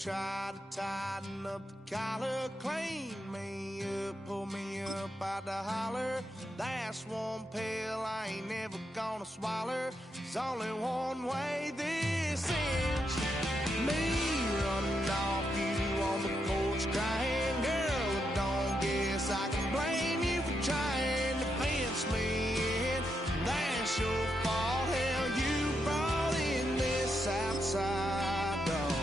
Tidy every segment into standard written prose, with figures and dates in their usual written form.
try to tighten up the collar, clean me up, pull me up out the holler. That's one pill I ain't never gonna swallow. There's only one way this ends. Me running off you on the porch crying. Girl, don't guess I can blame you for trying to fence me in. That's your fault, hell, you brought in this outside dog.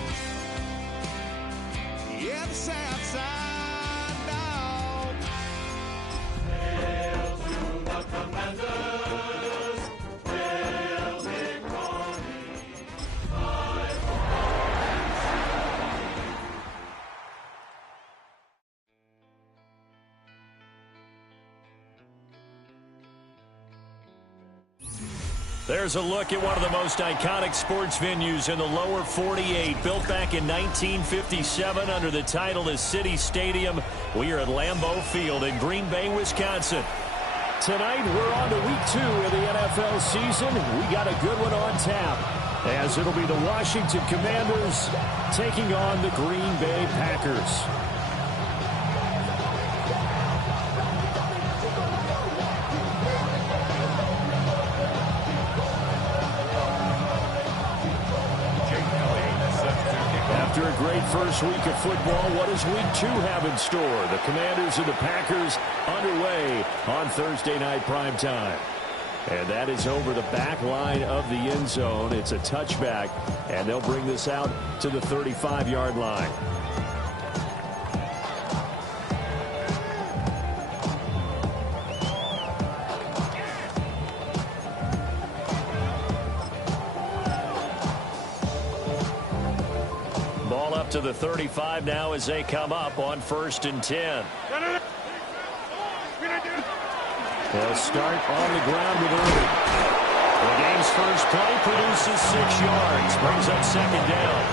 Yeah, the south side dog. Hail to the Commanders, hail Nick Carney, There's a look at one of the most iconic sports venues in the lower 48. Built back in 1957 under the title of City Stadium. We are at Lambeau Field in Green Bay, Wisconsin. Tonight, we're on to week 2 of the NFL season. We got a good one on tap, as it'll be the Washington Commanders taking on the Green Bay Packers. After a great first week of football, what does week 2 have in store? The Commanders and the Packers underway on Thursday night primetime. And that is over the back line of the end zone. It's a touchback, and they'll bring this out to the 35-yard line. Ball up to the 35 now as they come up on 1st and 10. They'll start on the ground with Irving. The game's first play produces 6 yards, brings up 2nd down.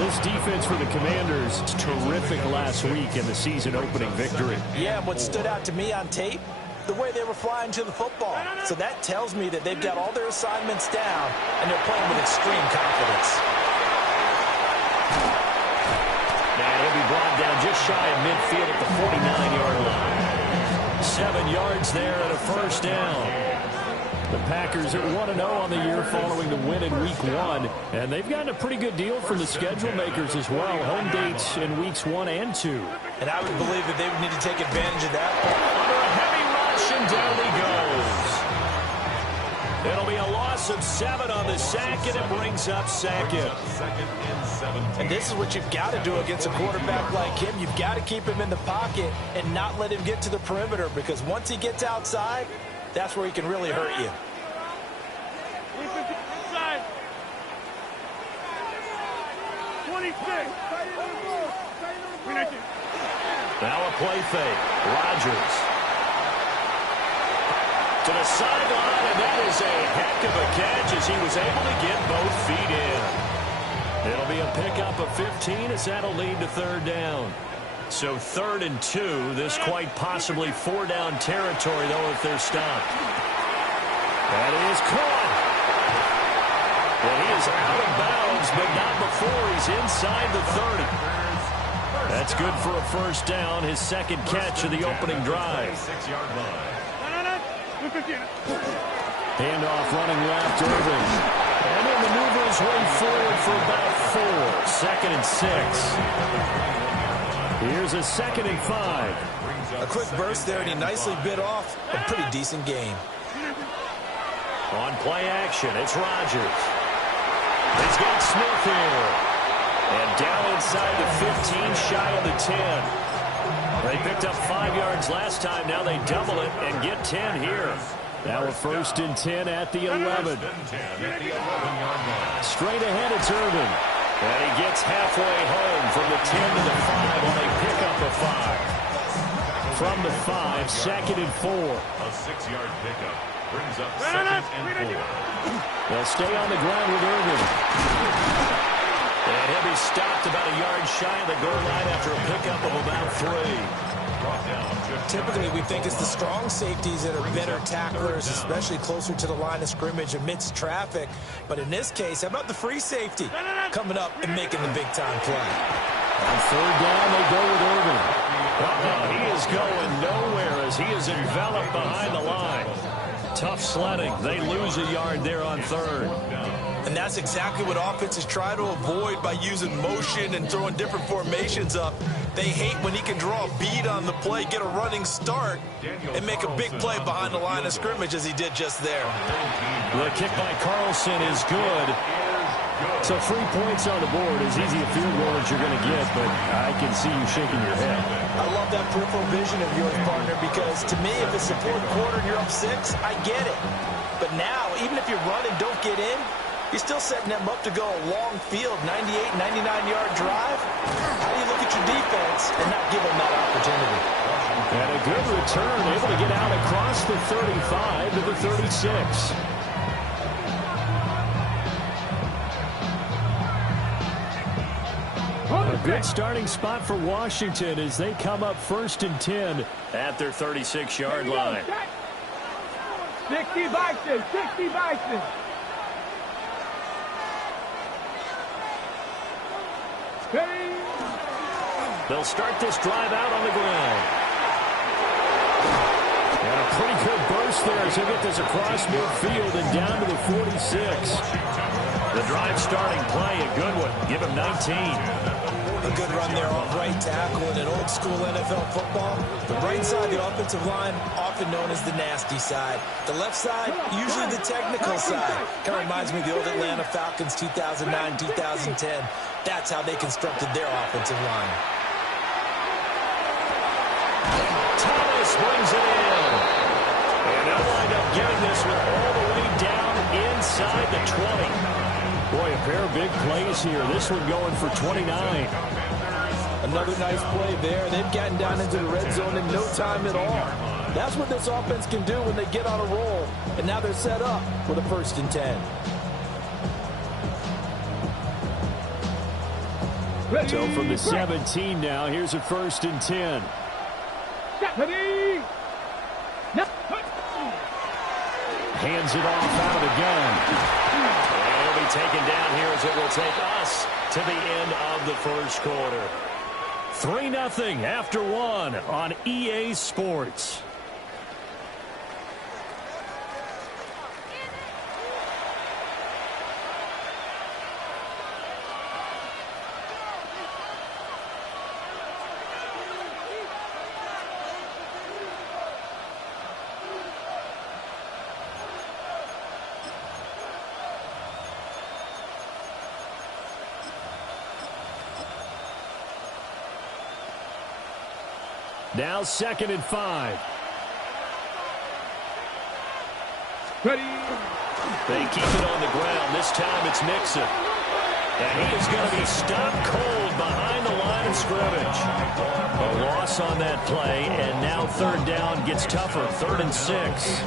This defense for the Commanders, terrific last week in the season-opening victory. Yeah, what stood out to me on tape, the way they were flying to the football. So that tells me that they've got all their assignments down, and they're playing with extreme confidence. And he'll be brought down just shy of midfield at the 49-yard line. 7 yards there and a 1st down. The Packers are 1-0 on the year following the win in week 1. And they've gotten a pretty good deal from the schedule makers as well. Home dates in weeks 1 and 2. And I would believe that they would need to take advantage of that. Under a heavy rush, and down he goes. It'll be a loss of 7 on the sack, and it brings up 2nd. And this is what you've got to do against a quarterback like him. You've got to keep him in the pocket and not let him get to the perimeter, because once he gets outside, that's where he can really hurt you. Now a play fake. Rodgers to the sideline, and that is a heck of a catch as he was able to get both feet in. It'll be a pickup of 15 as that'll lead to 3rd down. So 3rd and 2. This quite possibly 4-down territory, though, if they're stopped. That is caught. And he is out of bounds, but not before he's inside the 30. That's good for a 1st down, his 2nd catch of the opening drive. Handoff running left, Irving. And he'll maneuver his way forward for about 4. 2nd and 6. Here's a 2nd and 5. A quick burst there, and he nicely bit off a pretty decent game. On play action, it's Rodgers. He's got Smith here. And down inside the 15, shy of the 10. They picked up 5 yards last time. Now they double it and get 10 here. Now a 1st and 10 at the 11. Straight ahead, it's Irving. And he gets halfway home from the 10 to the 5 on a pickup of 5. From the 5, 2nd and 4. A 6-yard pickup brings up 2nd and 4. They'll stay on the ground with Irving. And he'll be stopped about a yard shy of the goal line after a pickup of about 3. Typically, we think it's the strong safeties that are better tacklers, especially closer to the line of scrimmage amidst traffic. But in this case, how about the free safety coming up and making the big-time play? On third down, they go with Irvin. He is going nowhere as he is enveloped behind the line. Tough sledding. They lose a yard there on third. And that's exactly what offenses try to avoid by using motion and throwing different formations up. They hate when he can draw a bead on the play, get a running start, and make a big play behind the line of scrimmage as he did just there. The kick by Carlson is good. So 3 points on the board, as easy a field goal as you're going to get, but I can see you shaking your head. I love that peripheral vision of yours, partner, because to me, if it's the fourth quarter and you're up 6, I get it. But now, even if you run and don't get in, you're still setting them up to go a long field, 98, 99-yard drive. How do you look at your defense and not give them that opportunity? And a good return, able to get out across the 35 to the 36. A good starting spot for Washington as they come up 1st and 10 at their 36-yard line. 60 Bison, 60 Bison. They'll start this drive out on the ground. And a pretty good burst there as they get this across midfield and down to the 46. The drive starting play, a good one. Give him 19. A good run there off right tackle in an old-school NFL football. The right side, the offensive line, often known as the nasty side. The left side, usually the technical side. Kind of reminds me of the old Atlanta Falcons 2009, 2010. That's how they constructed their offensive line. Thomas brings it in. And they'll wind up getting this one all the way down inside the 20. Boy, a pair of big plays here. This one going for 29. Another nice play there. They've gotten down into the red zone in no time at all. That's what this offense can do when they get on a roll. And now they're set up for the 1st and 10. So from the 17 now, here's a 1st and 10. Hands it off out of the gun. And it'll be taken down here as it will take us to the end of the 1st quarter. 3-0 after 1 on EA Sports. Now 2nd and 5. Ready. They keep it on the ground. This time it's Mixon. And he is going to be stopped cold behind the line of scrimmage. A loss on that play, and now 3rd down gets tougher. 3rd and 6.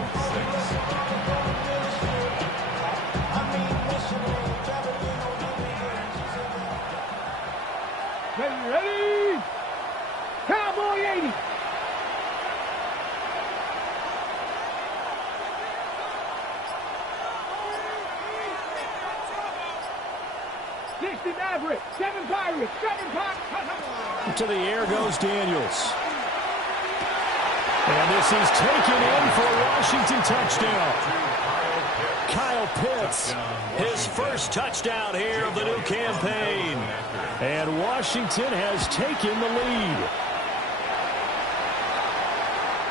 Ready. Cowboy 80. Maverick, 7 Pirates, 7 Pirates. To the air goes Daniels. And this is taken in for a Washington touchdown. Kyle Pitts, his first touchdown here of the new campaign. And Washington has taken the lead.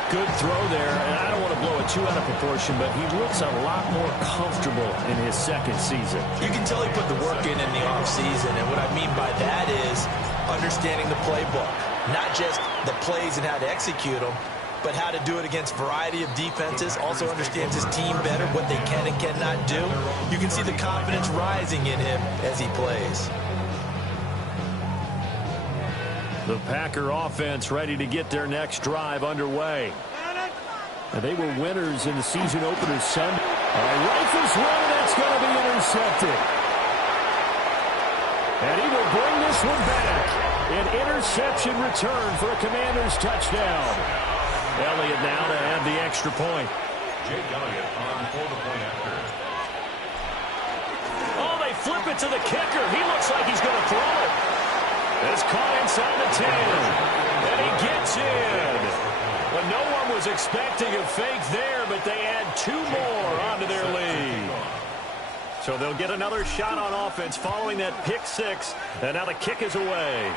Good throw there, and I don't want to blow it too out of proportion, but he looks a lot more comfortable in his 2nd season. You can tell he put the work in the offseason, and what I mean by that is understanding the playbook. Not just the plays and how to execute them, but how to do it against a variety of defenses. Also understands his team better, what they can and cannot do. You can see the confidence rising in him as he plays. The Packer offense ready to get their next drive underway. And they were winners in the season opener Sunday. Rifles one, that's going to be intercepted. And he will bring this one back. An interception return for a Commanders touchdown. Elliott now to add the extra point. Jake Elliott on for the point after. Oh, they flip it to the kicker. He looks like he's going to throw it. It's caught inside the 10. And he gets in. Well, no one was expecting a fake there, but they add 2 more onto their lead. So they'll get another shot on offense following that pick 6. And now the kick is away.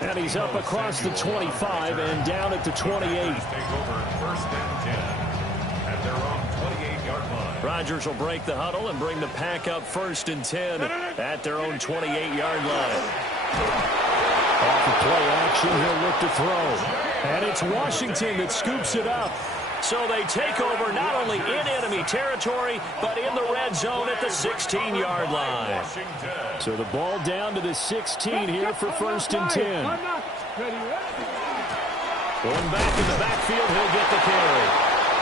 And he's up across the 25 and down at the 28. Take over first and 10 at their own 28-yard line. Rodgers will break the huddle and bring the pack up first and 10 at their own 28-yard line. Off the play action, he'll look to throw. And it's Washington that scoops it up. So they take over not only in enemy territory, but in the red zone at the 16-yard line. So the ball down to the 16 here for first and 10. Going back in the backfield, he'll get the carry.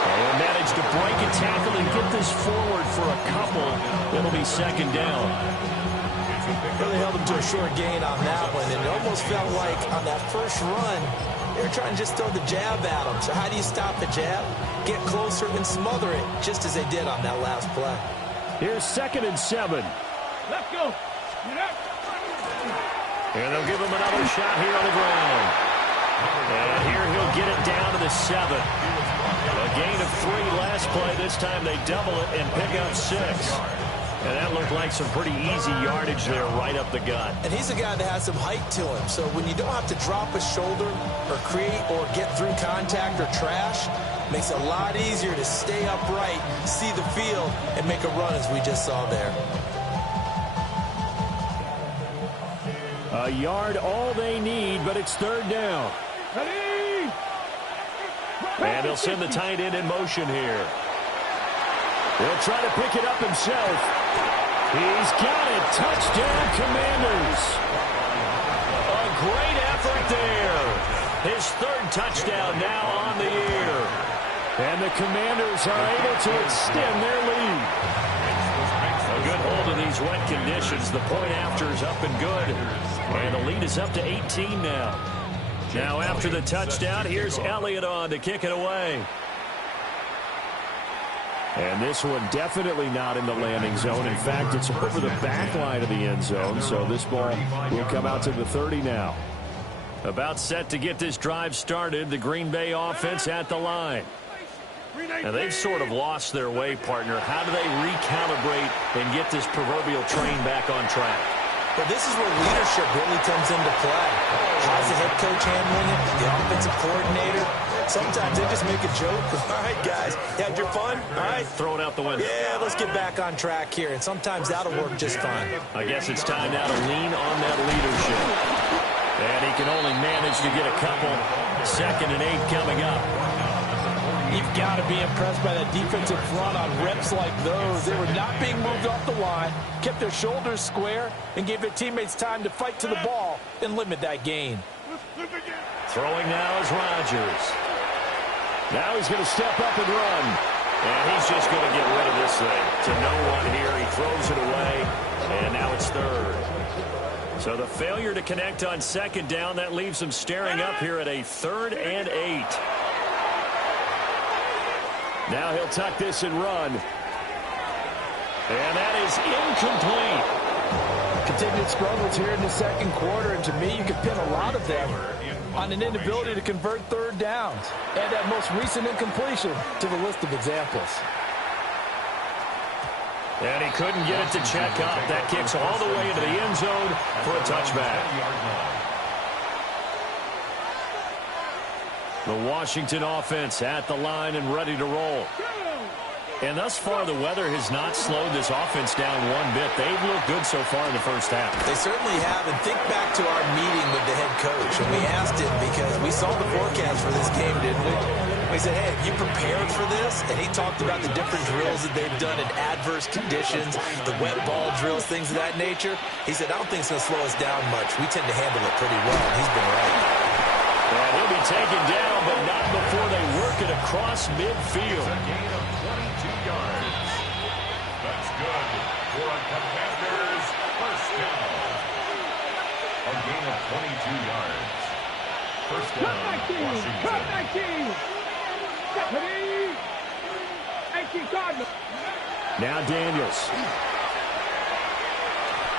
And manage to break a tackle and get this forward for a couple. It'll be second down. Really held him to a short gain on that one, and it almost felt like on that first run, they were trying to just throw the jab at him. So how do you stop the jab? Get closer and smother it, just as they did on that last play. Here's second and 7. Let's go. And they'll give him another shot here on the ground. And here he'll get it down to the 7. A gain of 3 last play. This time they double it and pick up 6. And that looked like some pretty easy yardage there right up the gut. And he's a guy that has some height to him. So when you don't have to drop a shoulder or create or get through contact or trash, makes it a lot easier to stay upright, see the field, and make a run as we just saw there. A yard all they need, but it's third down. And he'll send the tight end in motion here. He'll try to pick it up himself. He's got it. Touchdown, Commanders. A great effort there. His 3rd touchdown now on the year. And the Commanders are able to extend their lead. A good hold of these wet conditions. The point after is up and good. And the lead is up to 18 now. Now after the touchdown, here's Elliott on to kick it away. And this one definitely not in the landing zone. In fact, it's over the back line of the end zone. So this ball will come out to the 30 now. About set to get this drive started. The Green Bay offense at the line. Now they've sort of lost their way, partner. How do they recalibrate and get this proverbial train back on track? But this is where leadership really comes into play. How's the head coach handling it? The offensive coordinator? Sometimes they just make a joke. All right, guys, you had your fun? All right. Throw it out the window. Yeah, let's get back on track here. And sometimes that'll work just fine. I guess it's time now to lean on that leadership. And he can only manage to get a couple. 2nd and 8 coming up. You've got to be impressed by that defensive front on reps like those. They were not being moved off the line, kept their shoulders square, and gave their teammates time to fight to the ball and limit that gain. Throwing now is Rodgers. Now he's going to step up and run. And he's just going to get rid of this thing. To no one here. He throws it away. And now it's 3rd. So the failure to connect on 2nd down, that leaves him staring up here at a 3rd and 8. Now he'll tuck this and run. And that is incomplete. Continued struggles here in the 2nd quarter, and to me, you can pin a lot of them on an inability to convert 3rd downs. Add that most recent incompletion to the list of examples. And he couldn't get it to check up. That kicks all the way into the end zone for a touchback. The Washington offense at the line and ready to roll. And thus far, the weather has not slowed this offense down one bit. They've looked good so far in the first half. They certainly have. And think back to our meeting with the head coach. And we asked him because we saw the forecast for this game, didn't we? We said, hey, have you prepared for this? And he talked about the different drills that they've done in adverse conditions, the wet ball drills, things of that nature. He said, I don't think it's going to slow us down much. We tend to handle it pretty well. And he's been right. And he'll be taken down, but not before they work it across midfield. A gain of 22 yards. That's good for a gain of 22 yards. First down, Washington. Now Daniels.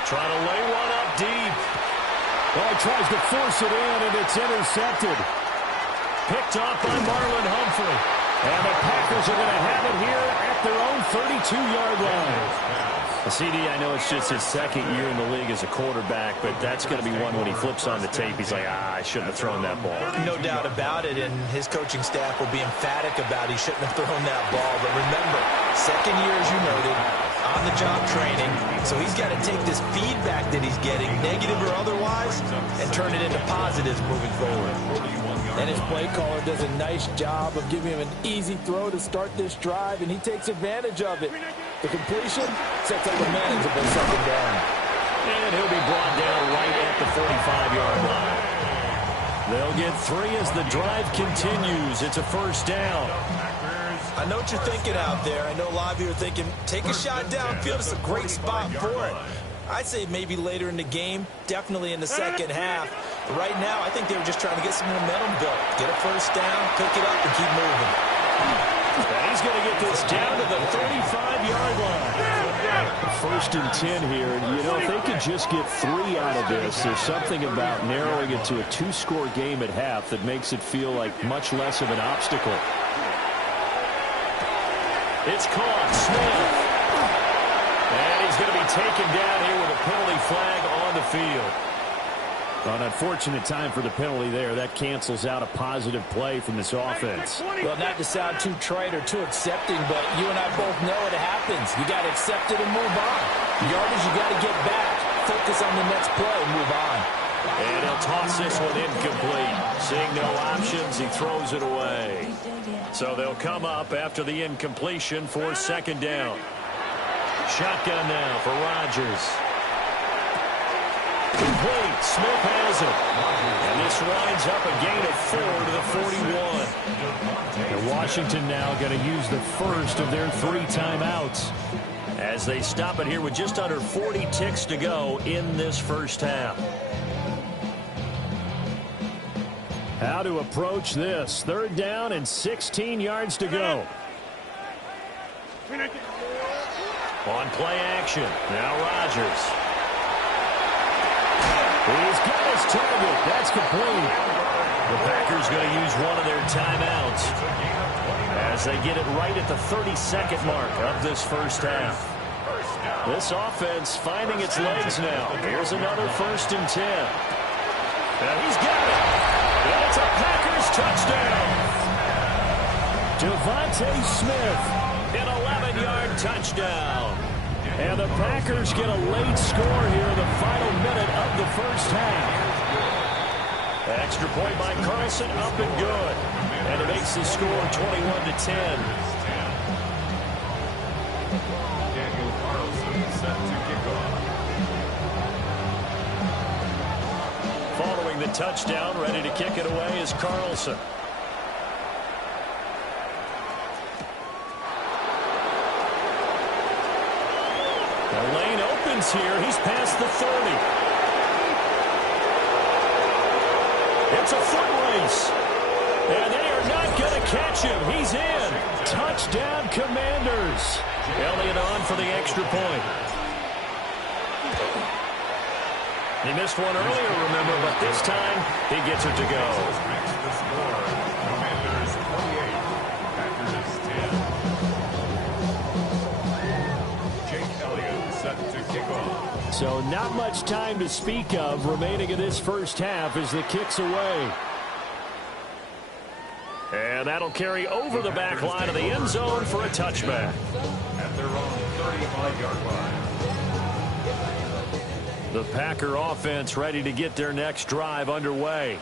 Trying to lay one up deep. Well, he tries to force it in, and it's intercepted. Picked off by Marlon Humphrey. And the Packers are going to have it here at their own 32-yard line. CD, I know it's just his second year in the league as a quarterback, but that's going to be one when he flips on the tape. He's like, I shouldn't have thrown that ball. No doubt about it, and his coaching staff will be emphatic about he shouldn't have thrown that ball. But remember, second year, as you noted, on-the-job training, so he's got to take this feedback that he's getting, negative or otherwise, and turn it into positives moving forward. And his play caller does a nice job of giving him an easy throw to start this drive, and he takes advantage of it. The completion sets up a manageable second down. And he'll be brought down right at the 45-yard line. They'll get 3 as the drive continues. It's a first down. I know what you're thinking out there. I know a lot of you are thinking, take a shot downfield. It's a great spot for it. I'd say maybe later in the game, definitely in the second half. But right now, I think they were just trying to get some momentum built. Get a first down, pick it up, and keep moving. And he's going to get this down to the 35-yard line. First and 10 here. You know, if they could just get 3 out of this, there's something about narrowing it to a 2-score game at half that makes it feel like much less of an obstacle. It's caught. Smith. And he's going to be taken down here with a penalty flag on the field. An unfortunate time for the penalty there. That cancels out a positive play from this offense. Well, not to sound too trite or too accepting, but you and I both know it happens. You got to accept it and move on. Yardage, you got to get back. Focus on the next play and move on. And he'll toss this one incomplete. Seeing no options, he throws it away. So they'll come up after the incompletion for second down. Shotgun now for Rodgers. Complete. Smith has it. And this winds up a gain of 4 to the 41. And Washington now going to use the first of their 3 timeouts. As they stop it here with just under 40 ticks to go in this first half. How to approach this. 3rd down and 16 yards to go. On play action. Now Rodgers. He's got his target. That's complete. The Packers going to use one of their timeouts as they get it right at the 32nd mark of this first half. This offense finding its legs now. Here's another 1st and 10. And he's got it. That's a Packers touchdown. Devontae Smith. An 11-yard touchdown. And the Packers get a late score here in the final minute of the first half. Extra point by Carlson, up and good. And it makes the score 21-10. Daniel Carlson set to kick off. Following the touchdown, ready to kick it away is Carlson. The lane opens here. He's past the 30. It's a foot race. And they are not going to catch him. He's in. Touchdown, Commanders. Elliott on for the extra point. He missed one earlier, remember, but this time he gets it to go. The score, Commanders 28, Packers 10. Jake Elliott set to kick off. So not much time to speak of remaining in this first half as the kick's away. And that'll carry over the back line of the end zone for a touchback. At their own 35-yard line. The Packer offense ready to get their next drive underway.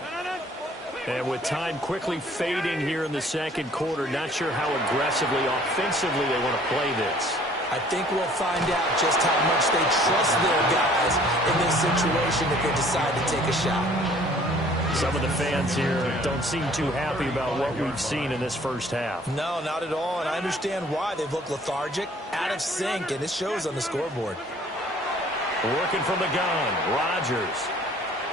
And with time quickly fading here in the second quarter, not sure how aggressively, offensively they want to play this. I think we'll find out just how much they trust their guys in this situation if they decide to take a shot. Some of the fans here don't seem too happy about what we've seen in this first half. No, not at all, and I understand why. They've looked lethargic, out of sync, and it shows on the scoreboard. Working from the gun, Rodgers.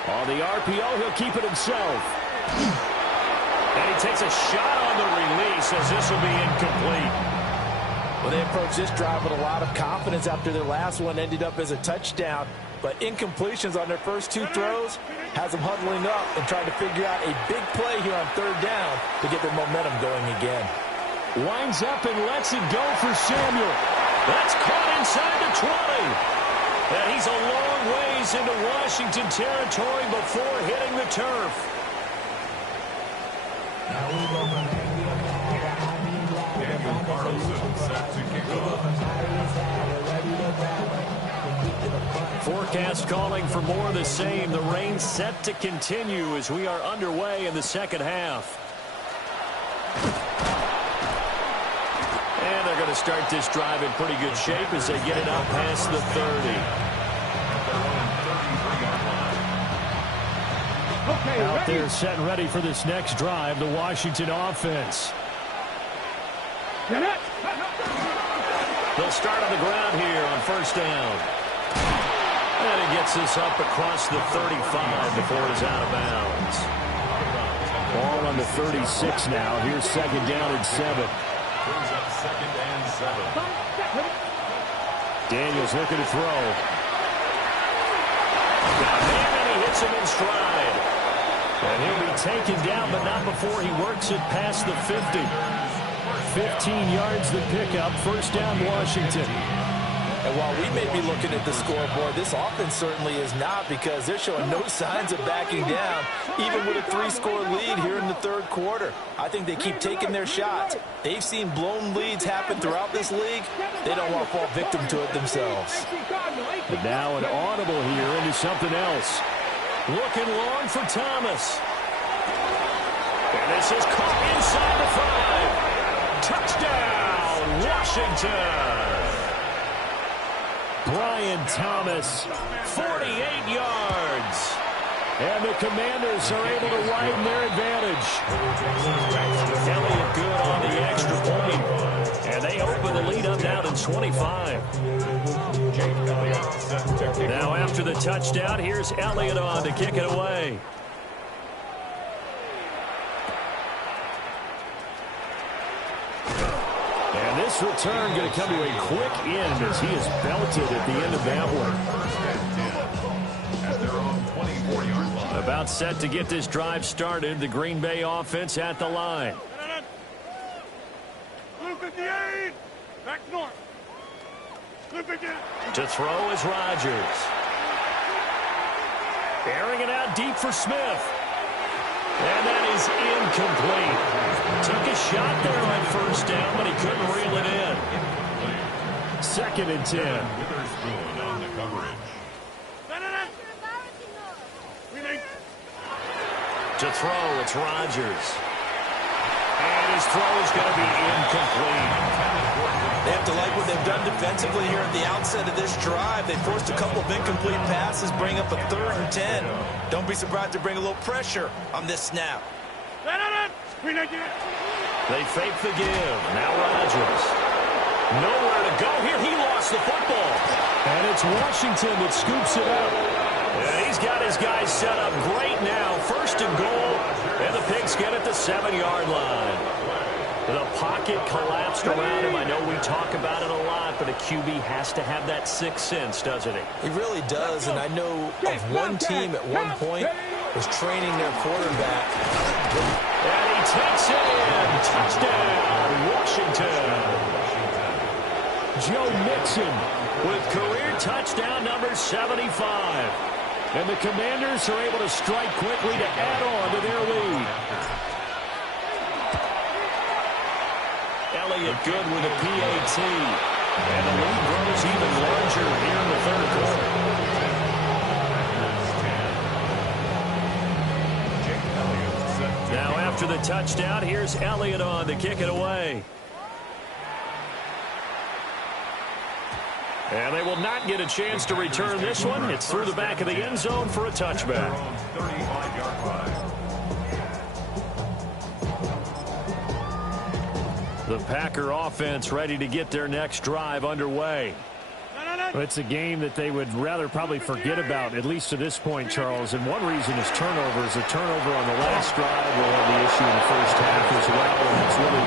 On the RPO, he'll keep it himself. And he takes a shot on the release as this will be incomplete. Well, they approached this drive with a lot of confidence after their last one ended up as a touchdown. But incompletions on their first two throws has them huddling up and trying to figure out a big play here on third down to get their momentum going again. Winds up and lets it go for Samuel. That's caught inside the 20. And he's a long ways into Washington territory before hitting the turf. Daniel Carlson set to kick off. Forecast calling for more of the same. The rain set to continue as we are underway in the second half. And they're going to start this drive in pretty good shape as they get it out past the 30. Out there set and ready for this next drive, the Washington offense. They'll start on the ground here on first down. And he gets this up across the 35 before it's out of bounds. Ball on the 36 now. Here's second down and 7. Brings up second and 7. Daniels looking to throw. Got him, and he hits him in stride. And he'll be taken down, but not before he works it past the 50. 15 yards the pickup. First down, Washington. And while we may be looking at the scoreboard, this offense certainly is not, because they're showing no signs of backing down, even with a 3-score lead here in the third quarter. I think they keep taking their shots. They've seen blown leads happen throughout this league. They don't want to fall victim to it themselves. But now an audible here into something else. Looking long for Thomas. And this is caught inside the 5. Touchdown, Washington. Brian Thomas, 48 yards. and the Commanders are able to widen their advantage. Elliott good on the extra point, and they open the lead up now to 25. Now after the touchdown, here's Elliott on to kick it away. And this return going to come to a quick end as he is belted at the end of that one. At their own 24-yard line. About set to get this drive started. The Green Bay offense at the line. Blue 58, back north. Blue 58. To throw is Rodgers. Airing it out deep for Smith. And that is incomplete. Took a shot there on first down, but he couldn't reel it in. 2nd and 10. Witherspoon on the coverage. To throw, it's Rodgers. And his throw is going to be incomplete. They have to like what they've done defensively here at the outset of this drive. They forced a couple of incomplete passes, bring up a 3rd and 10. Don't be surprised to bring a little pressure on this snap. They fake the give. Now Rodgers. Nowhere to go here. He lost the football. And it's Washington that scoops it up. And he's got his guys set up great now. 1st and goal. And the Pigskin at the 7-yard line. The pocket collapsed around him. I know we talk about it a lot, but a QB has to have that 6th sense, doesn't he? He really does, and I know of one team at one point was training their quarterback. And he takes it in. Touchdown, Washington. Joe Mixon With career touchdown number 75. and the Commanders are able to strike quickly to add on to their lead. Elliott good with a PAT. And the lead grows even larger here in the 3rd quarter. Now after the touchdown, here's Elliott on to kick it away. And they will not get a chance to return this one. It's through the back of the end zone for a touchback. 35-yard line. The Packer offense ready to get their next drive underway. Well, it's a game that they would rather probably forget about, at least to this point, Charles. And one reason is turnovers. A turnover on the last drive will have the issue in the first half as well. And it's really,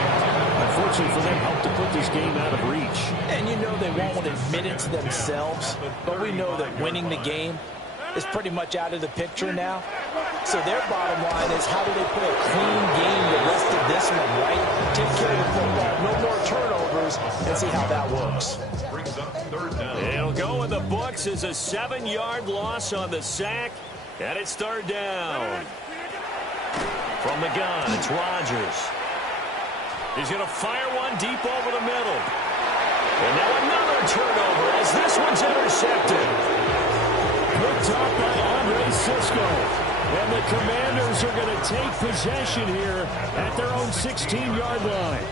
unfortunately for them, helped to put this game out of reach. And you know they won't admit it to themselves, but we know that winning the game is pretty much out of the picture now. So their bottom line is, how do they play a clean game the rest of this one, right? Take care of the football, no more turnovers, and see how that works. It'll go in the books as a 7-yard loss on the sack, and it's third down. From the gun, it's Rodgers. He's going to fire one deep over the middle. And now another turnover as this one's intercepted. Picked up by Andre Cisco. And the Commanders are going to take possession here at their own 16-yard line.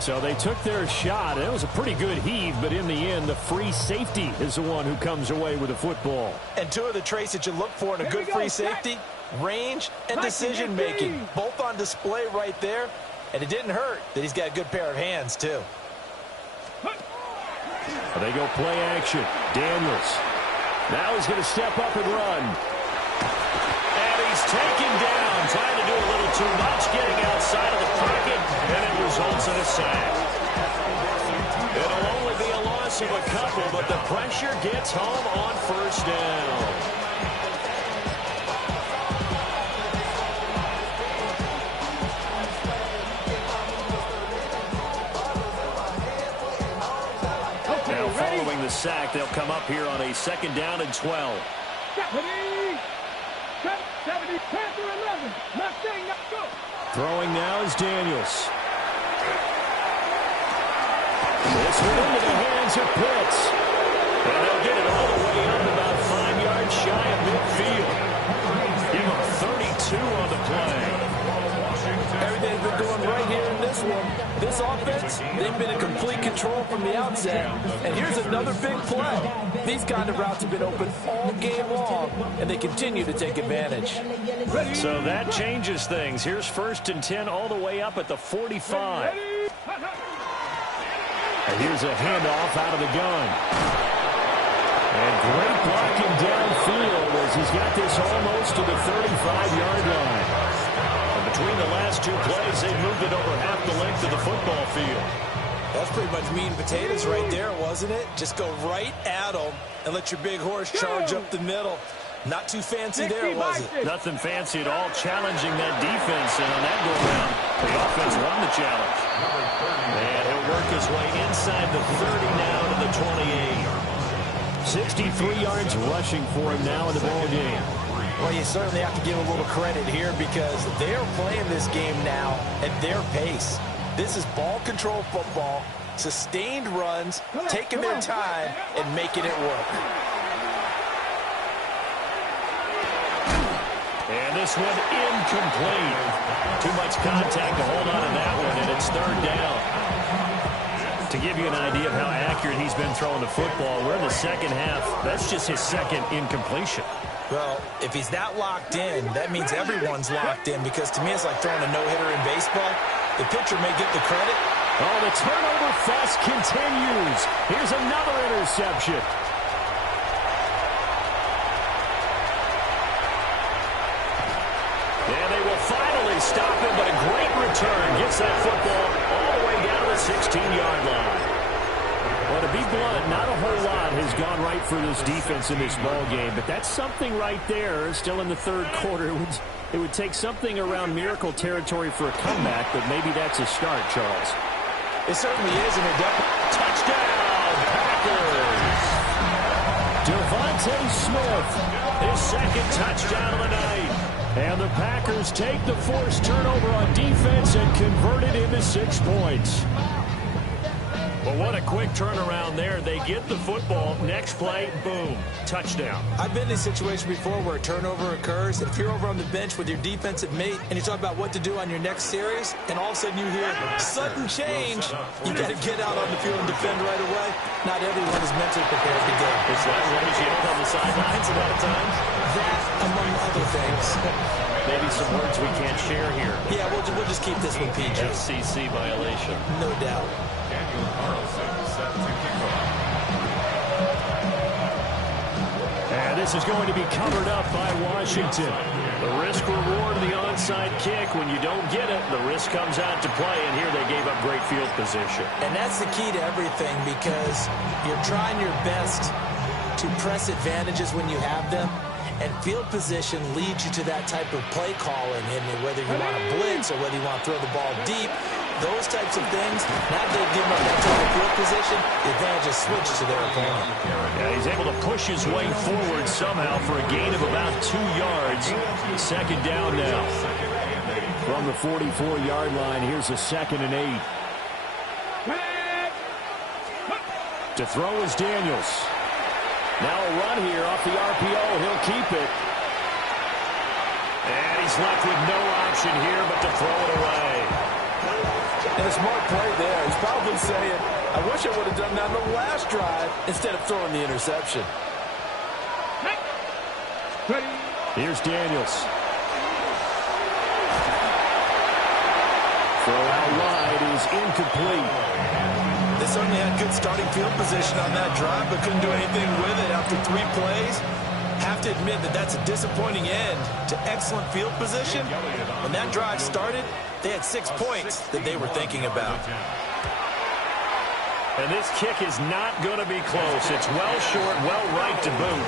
So they took their shot. It was a pretty good heave, but in the end, the free safety is the one who comes away with the football. And two of the traits that you look for in a good free safety, range and decision-making, both on display right there. And it didn't hurt that he's got a good pair of hands, too. They go play action. Daniels. Now he's going to step up and run. And he's taken down, trying to do a little too much, getting outside of the pocket, and it results in a sack. It'll only be a loss of a couple, but the pressure gets home on first down. Now following the sack, they'll come up here on a 2nd down and 12. Throwing now is Daniels. This one into the hands of Pitts. And they'll get it all the way up about 5 yards shy of midfield. Give him 32 on the play. Everything's been going right here in this one. This offense, they've been in complete control from the outset. And here's another big play. These kind of routes have been open all game long, and they continue to take advantage. So that changes things. Here's 1st and 10 all the way up at the 45. And here's a handoff out of the gun. And great blocking downfield as he's got this almost to the 35-yard line. Between the last two plays, they moved it over half the length of the football field. That's pretty much meat and potatoes right there, wasn't it? Just go right at them and let your big horse charge up the middle. Not too fancy there, was it? Nothing fancy at all, challenging that defense. And on that go-round, the offense won the challenge. And he'll work his way inside the 30 now to the 28. 63 yards rushing for him now in the ball game. Well, you certainly have to give a little credit here because they're playing this game now at their pace. This is ball control football, sustained runs, taking their time, and making it work. And this one incomplete. Too much contact to hold on to that one, and it's 3rd down. To give you an idea of how accurate he's been throwing the football, we're in the 2nd half. That's just his 2nd incompletion. Well, if he's that locked in, that means everyone's locked in because to me it's like throwing a no-hitter in baseball. The pitcher may get the credit. Oh, the turnover fest continues. Here's another interception. And they will finally stop him, but a great return gets that football all the way down to the 16-yard line. Well, to be blunt, not a whole lot has gone right for this defense in this ball game, but that's something right there. Still in the 3rd quarter, it would take something around miracle territory for a comeback, but maybe that's a start, Charles. It certainly is, and it definitely. Touchdown, Packers! Devontae Smith, His 2nd touchdown of the night. and the Packers take the forced turnover on defense and convert it into 6 points. Well, what a quick turnaround there. They get the football. Next play, boom, touchdown. I've been in a situation before where a turnover occurs. If you're over on the bench with your defensive mate and you talk about what to do on your next series, and all of a sudden you hear sudden change, you got to get out on the field and defend right away. Not everyone is mentally prepared to go. It's like what is yelled on the sidelines a lot of times. That, among other things. Maybe some words we can't share here. Yeah, we'll just keep this one PG. FCC violation. No doubt. Daniel Carlson set to kick off. this is going to be covered up by Washington. The risk reward of the onside kick. When you don't get it, the risk comes out to play, and here they gave up great field position. And that's the key to everything, because you're trying your best to press advantages when you have them, and field position leads you to that type of play calling, and whether you want to blitz or whether you want to throw the ball deep, those types of things, now that they've given up that type of field position, the advantage is switched to their opponent. Yeah, he's able to push his way forward somehow for a gain of about 2 yards. Second down now. From the 44-yard line, here's a 2nd and 8. To throw is Daniels. Now a run here off the RPO. He'll keep it. And he's left with no option here but to throw it away. And a smart play there. He's probably saying, I wish I would have done that on the last drive instead of throwing the interception. Here's Daniels. Throw out wide is incomplete. They certainly had good starting field position on that drive, but couldn't do anything with it after 3 plays. Have to admit that that's a disappointing end to excellent field position. When that drive started, they had 6 points that they were thinking about. And this kick is not going to be close. It's well short, well right to boot.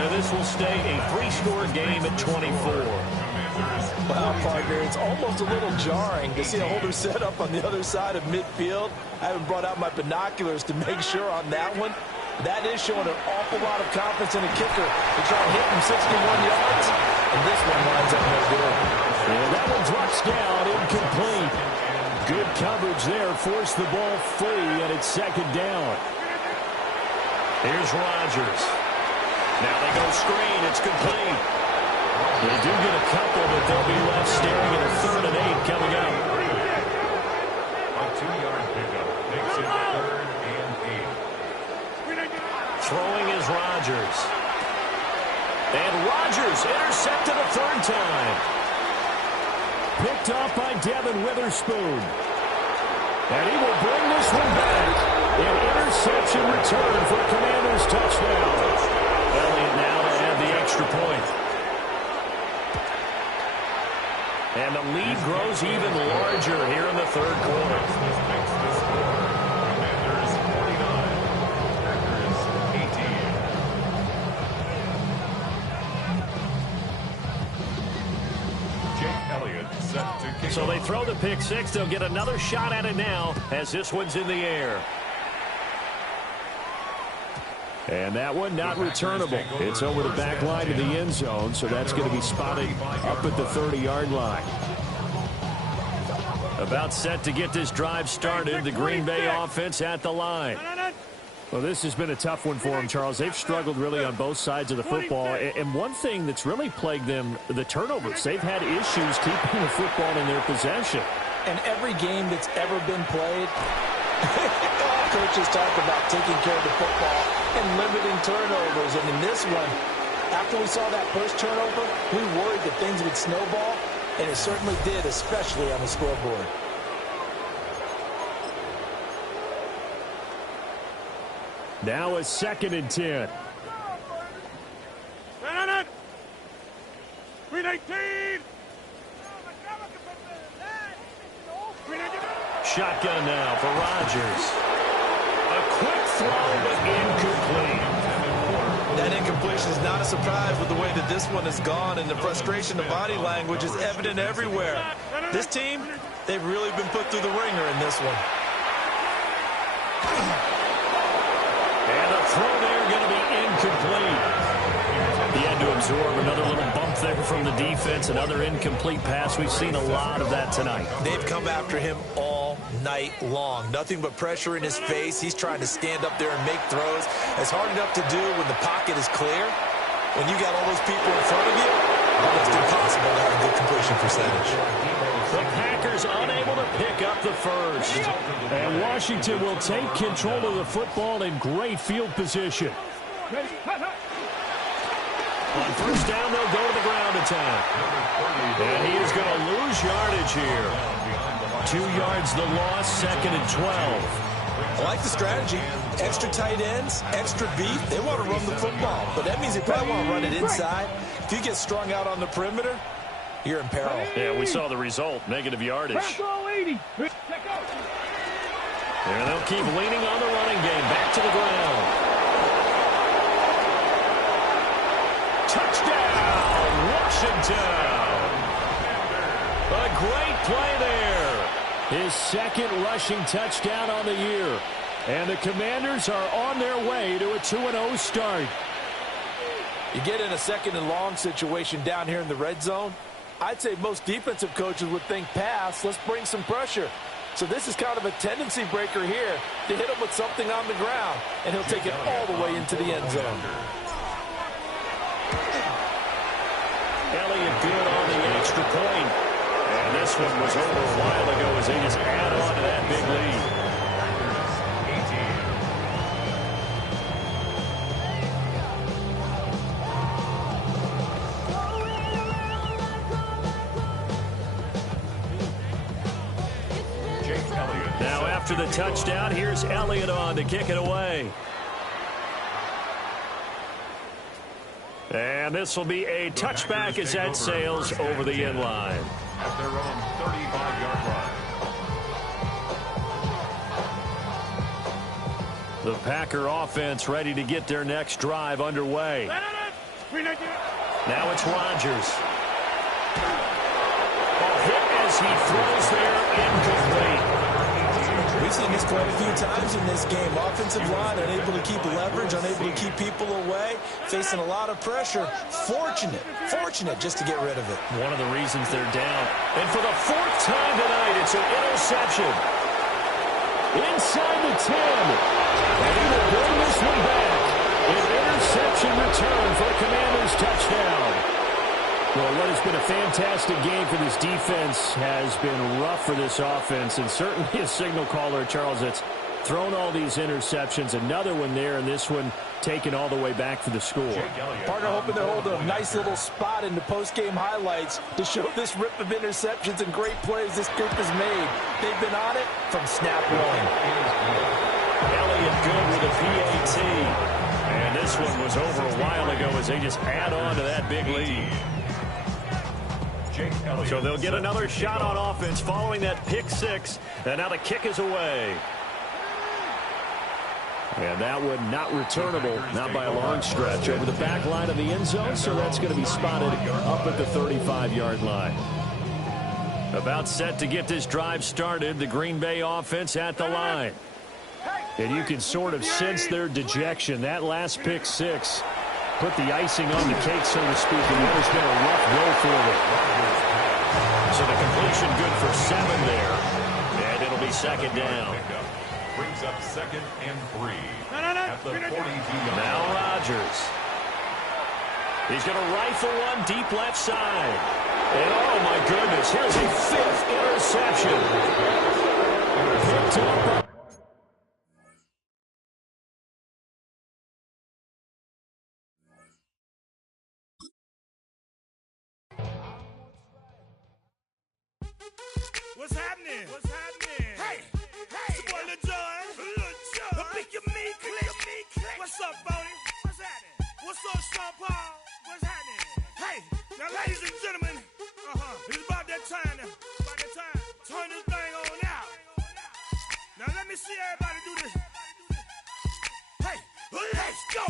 And this will stay a 3-score game at 24. Wow, partner, it's almost a little jarring to see a holder set up on the other side of midfield. I haven't brought out my binoculars to make sure on that one. That is showing an awful lot of confidence in a kicker to try and hit from 61 yards. And this one winds up no good. And that one drops down, incomplete. Good coverage there, forced the ball free, and it's 2nd down. Here's Rodgers. Now they go screen. It's complete. They do get a couple, but they'll be left staring at a 3rd and 8 coming up. A 2-yard pickup makes it 3rd and 8. Throwing is Rodgers. And Rodgers intercepted a 3rd time. Picked off by Devin Witherspoon. And he will bring this one back. An interception return for a Commanders touchdown. Elliott now to add the extra point. And the lead grows even larger here in the 3rd quarter. Commanders 49, Packers 18. Jake Elliott set to kick. So they throw the pick 6. They'll get another shot at it now as this one's in the air. And that one not returnable. It's over the back line of the end zone, so that's going to be spotted up at the 30-yard line. About set to get this drive started. The Green Bay offense at the line. Well, this has been a tough one for them, Charles. They've struggled really on both sides of the football. And one thing that's really plagued them, the turnovers. They've had issues keeping the football in their possession. And every game that's ever been played, all coaches talk about taking care of the football and limiting turnovers. And in this one, after we saw that first turnover, we worried that things would snowball, and it certainly did, especially on the scoreboard. Now a 2nd and 10. Green 18. Shotgun now for Rodgers. A quick throw, but incomplete. That incompletion is not a surprise with the way that this one has gone, and the frustration of body language is evident everywhere. This team, they've really been put through the ringer in this one. And a throw there going to be incomplete. He had to absorb another little bump there from the defense, another incomplete pass. We've seen a lot of that tonight. They've come after him all night long. Nothing but pressure in his face. He's trying to stand up there and make throws. It's hard enough to do when the pocket is clear. When you got all those people in front of you, it's impossible to have a good completion percentage. The Packers unable to pick up the first. And Washington will take control of the football in great field position. On first down, they'll go to the ground attack. And he is going to lose yardage here. 2 yards the loss, 2nd and 12. I like the strategy. Extra tight ends, extra beef. They want to run the football, but that means they probably want to run it inside. If you get strung out on the perimeter, you're in peril. Yeah, we saw the result, negative yardage. And they'll keep leaning on the running game. Back to the ground. Touchdown, Washington. A great play there. His second rushing touchdown on the year. And the Commanders are on their way to a 2-0 start. You get in a second and long situation down here in the red zone, I'd say most defensive coaches would think pass, let's bring some pressure. So this is kind of a tendency breaker here to hit him with something on the ground, and he'll take it all the way into the end zone. Elliott good on the extra point. And this one was over a while ago as they just add on to that big lead. Now after the touchdown, here's Elliott on to kick it away. And this will be a touchback as that sails over the end line. At their own 35-yard line. The Packer offense ready to get their next drive underway. Now it's Rodgers. Hit as he throws there, incomplete. We've seen this quite a few times in this game. Offensive line unable to keep leverage, unable to keep people away, facing a lot of pressure. Fortunate just to get rid of it. One of the reasons they're down. And for the fourth time tonight, it's an interception. Inside the 10. And he will bring this one back. An interception return for the Commanders' touchdown. Well, what has been a fantastic game for this defense has been rough for this offense, and certainly a signal caller, Charles, that's thrown all these interceptions. Another one there, and this one taken all the way back for the score. Partner hoping to hold a nice little spot in the post-game highlights to show this rip of interceptions and great plays this group has made. They've been on it from snap one. Elliott good with a PAT. And this one was over a while ago as they just add on to that big lead. So they'll get another shot on offense following that pick six. And now the kick is away. And that one not returnable, not by a long stretch, over the back line of the end zone, so that's going to be spotted up at the 35-yard line. About set to get this drive started, the Green Bay offense at the line. And you can sort of sense their dejection. That last pick six put the icing on the cake, so to speak, and that has been a rough go for them. So the completion good for 7 there. And it'll be second down. Brings up 2nd and 3. At the 42-yard line. Now Rodgers. He's going to rifle one deep left side. And oh my goodness, here's a 5th interception. Picked up. What's happening? What's happening? Hey, it's your boy Lil Jon. I'll pick your meat click. What's up, Bodie? What's happening? What's up, Sean Paul? What's happening? Hey, now ladies and gentlemen, it's about that time. Turn this thing on out. Now let me see everybody do this. Hey, let's go.